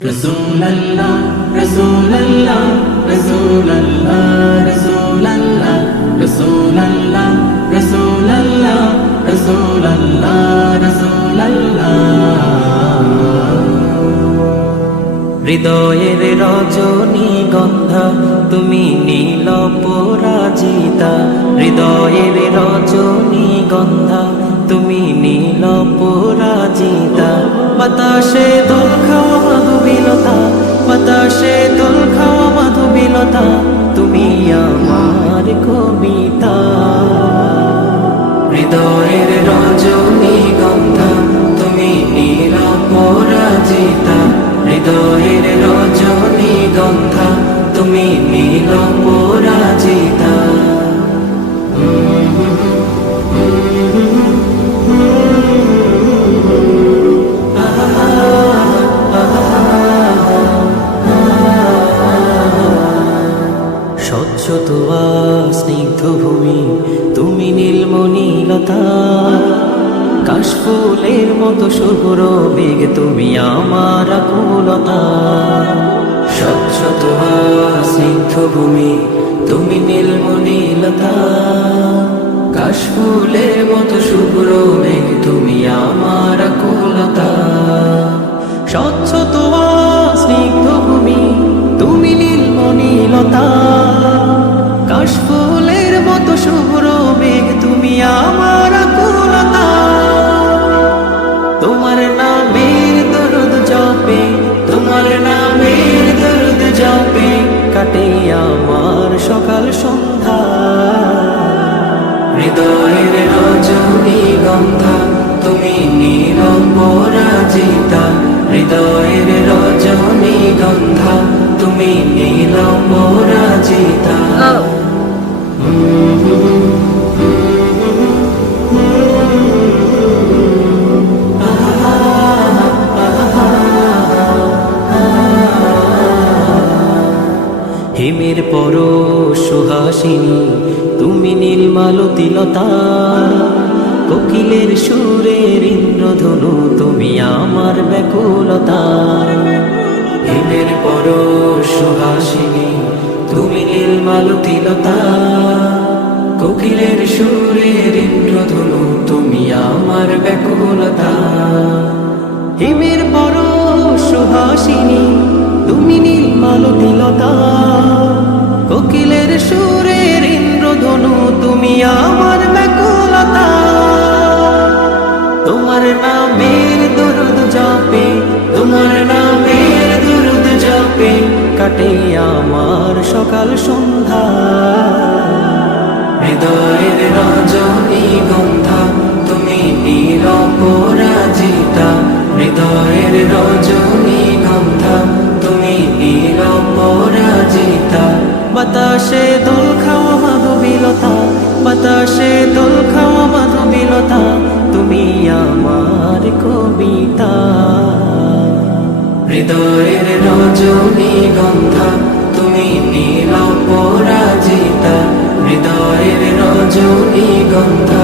Rasulallah, Rasulallah, Rasulallah, Rasulallah, Rasulallah, Rasulallah, Rasulallah, Rasulallah। হৃদয়ের রজনীগন্ধা তুমি নীল পরাজিতা, হৃদয়ের রজনীগন্ধা তুমি নীল পরাজিতা। বাতাসে দোল খাওয়া মাধুবিলতা, বাতাসে দোল খাওয়া মাধুবিলতা, তুমি আমার কবিতা। হৃদয়ের রজনীগন্ধা তুমি নীল পরাজিতা, হৃদয়ের রজনীগন্ধা তুমি নীল পরাজিতা। স্বচ্ছ তোয়া স্নিগ্ধ ভূমি তুমি নীলমণিলতা, কাশফুলের মতো শুভ্র মেঘ তুমি আমার আকুলতা। স্বচ্ছ তোয়া স্নিগ্ধ ভূমি তুমি নীলমণিলতা, কাশফুলের মতো শুভ্র মেঘ তুমি আমার আকুলতা। স্বচ্ছ তোয়া স্নিগ্ধ ভূমি তুমি নীলমণিলতা, কাশফুলের মতো শুভ্র মেঘ তুমি আমার আকুলতা। তোমার নামের দরুদ জপে, তোমার নামের দরুদ জপে কাটে আমার সকাল সন্ধ্যা। হৃদয়ের রজনীগন্ধা তুমি নীল পরাজিতা, হৃদয়ের রজনীগন্ধা তুমি নীল পরাজিতা। হিমের পরশ সুহাসিনী তুমি নীলমালতিলতা, কোকিলের সুরের ইন্দ্রধনু তুমি আমার ব্যাকুলতা। হিমের পরশ সুহাসিনী তুমি নীলমালতিলতা, কোকিলের সুরের ইন্দ্রধনু তুমি আমার ব্যাকুলতা। হিমের পরশ সুহাসিনী তুমি নীলমালতিলতা, কোকিলের সুরের ইন্দ্রধনু তুমি আমার ব্যাকুলতা। তোমার নামের দরুদ জপে, তোমার নামের দরুদ জপে কাটে আমার সকাল সন্ধ্যা। হৃদয়ের রজনীগন্ধা তুমি নীল পরাজিতা, হৃদয়ের রজনীগন্ধা তুমি নীল পরাজিতা। বাতাসে দোল খাওয়া মাধুবিলতা, বাতাসে দোল খাওয়া মাধুবিলতা, তুমি আমার কবিতা। হৃদয়ের রজনীগন্ধা তুমি নীল পরাজিতা, হৃদয়ের রজনীগন্ধা